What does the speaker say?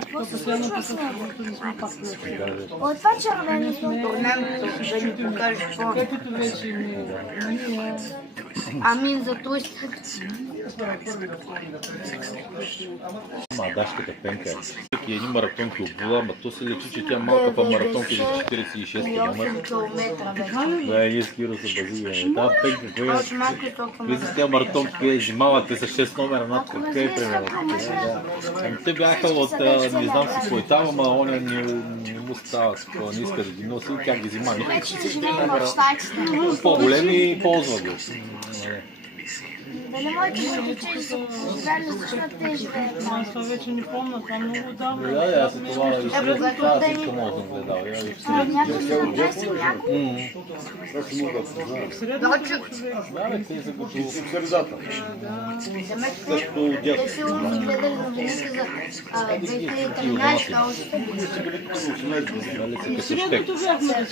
Какво се случва с него? От това червенето. Да ни покажеш какво. Амин за туист. Дашката пенка. Едни маратонки обула, ама то се лечи, че тя малка па маратонки за 46 км. километра вече. Да, ние с Киро се базигаме. Та пенка, кое Още малко и толкова е? Вие с тези маратонки, кое е взимала, те са 6 номера над къде е примерно. Те бяха от, не знам си кой там, ама оня не му става такова, не иска да ги носи, как ги взима. Вече си живеем в щатите. По-големи и ползва го. Дали моите родители са живели, защото те живеят? Аз това вече не помня, това много давно. Да, аз за това и след това всичко мога да гледал. Някой 70 някой. Да, те са като Средата. Те сигурно са гледали новините за 2013 още. Средното бяхме.